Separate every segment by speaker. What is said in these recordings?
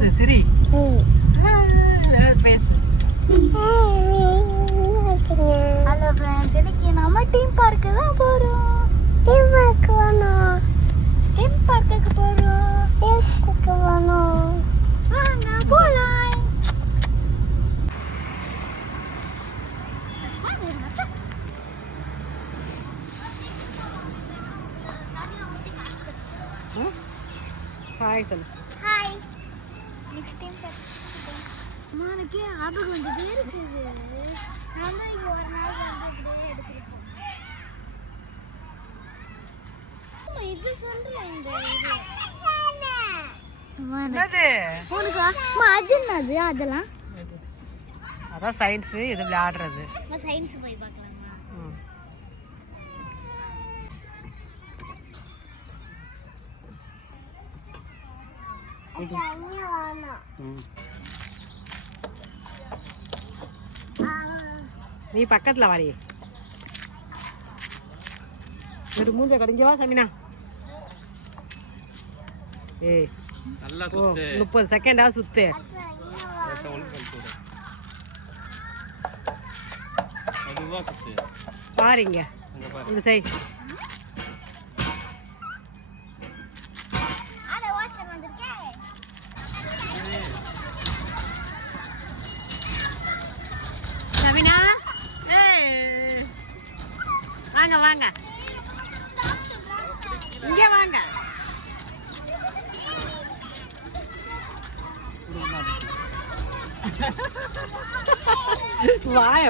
Speaker 1: பேசு சிரி. பேசு
Speaker 2: hello friends இன்னைக்கு நம்ம டீம் பார்க்கு தான் போறோம். டீம் பார்க் போறோம் டீம் பார்க்குக்கு போறோம். டீம் பார்க்கு போறோம் வாங்க போலாம்.
Speaker 1: ஹாய் சொல்லு.
Speaker 2: நெக்ஸ்ட் டைம் எனக்கு ஞாபகம் வந்துட்டே இருக்குது இங்க ஒரு நாள் வந்து இப்படியே இது இந்த அது என்னது? அதெல்லாம்.
Speaker 1: அதான் சயின்ஸ் இது விளையாடுறது.
Speaker 2: சயின்ஸ் போய் பார்க்கலாமா.
Speaker 1: நீ பக்கத்துல வாடி ஒரு மூஞ்ச கடிஞ்சவா சமினா ஏய்
Speaker 3: நல்லா
Speaker 1: ஓ முப்பது செகண்டா சுத்து
Speaker 3: சுத்து
Speaker 1: பாருங்க இந்த சை சமினா வாங்க வாங்க. இங்க வாங்க. வாய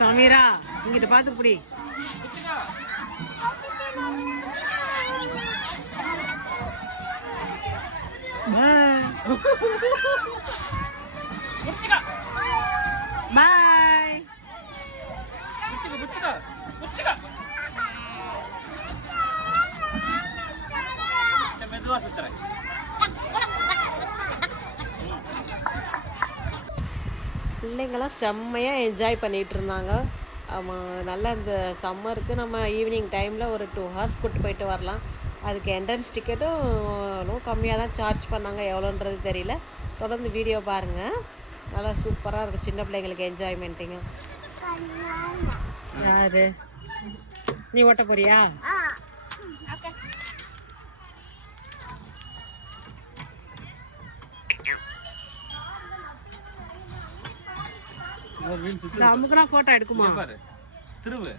Speaker 1: சமீரா இங்கிட்ட பாத்து புடி. பாய்
Speaker 3: புச்சுக்க புச்சுக்க புச்சுக்க மெதுவா சுத்துறேன்
Speaker 1: பிள்ளைங்களாம் செம்மையாக என்ஜாய் பண்ணிகிட்டு இருந்தாங்க ஆமாம் நல்லா இந்த சம்மருக்கு நம்ம ஈவினிங் டைமில் ஒரு டூ ஹவர்ஸ் கூட்டு போயிட்டு வரலாம். அதுக்கு என்ட்ரன்ஸ் டிக்கெட்டும் கம்மியாக தான் சார்ஜ் பண்ணாங்க. எவ்வளோன்றது தெரியல. தொடர்ந்து வீடியோ பாருங்கள் நல்லா சூப்பராக இருக்கும் சின்ன பிள்ளைங்களுக்கு என்ஜாய்மெண்ட்டுங்க யாரு? நீ ஓட்ட போறியா? இந்த அமுக்குனா ஃபோட்டோ எடுக்குமா?
Speaker 3: திருவு.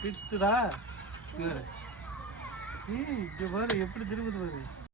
Speaker 3: பித்துதா இங்க பாரு ஏய் இங்க பாரு எப்படி திரும்புது பாரு.